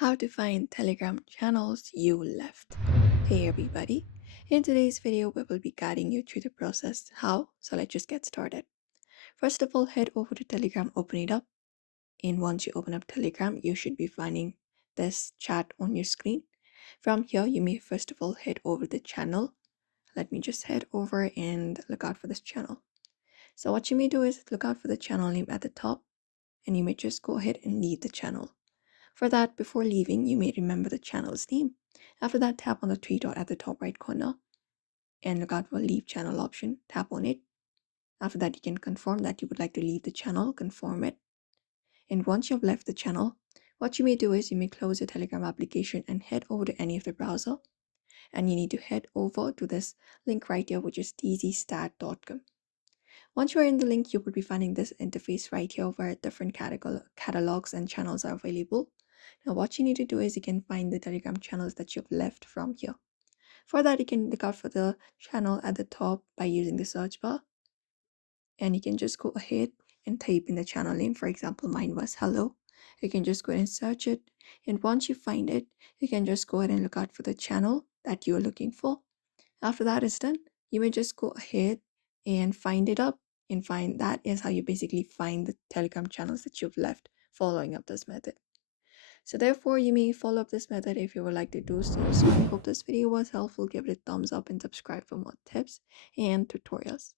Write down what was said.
How to find Telegram channels you left. Hey everybody, in today's video we will be guiding you through the process how, so let's just get started. First of all, head over to Telegram, open it up, and once you open up Telegram you should be finding this chat on your screen. From here you may first of all head over the channel. Let me just head over and look out for this channel. So what you may do is look out for the channel name at the top, and you may just go ahead and leave the channel. For that, before leaving, you may remember the channel's name. After that, tap on the three dot at the top right corner and look out for leave channel option. Tap on it. After that, you can confirm that you would like to leave the channel, confirm it. And once you have left the channel, what you may do is you may close your Telegram application and head over to any of the browser. And you need to head over to this link right here, which is tzstat.com. Once you are in the link, you will be finding this interface right here where different catalogs and channels are available. Now what you need to do is you can find the Telegram channels that you've left from here. For that, you can look out for the channel at the top by using the search bar. And you can just go ahead and type in the channel name. For example, mine was hello. You can just go ahead and search it. And once you find it, you can just go ahead and look out for the channel that you're looking for. After that is done, you may just go ahead and find it up and find that is how you basically find the Telegram channels that you've left following up this method. So therefore, you may follow up this method if you would like to do so. So I hope this video was helpful. Give it a thumbs up and subscribe for more tips and tutorials.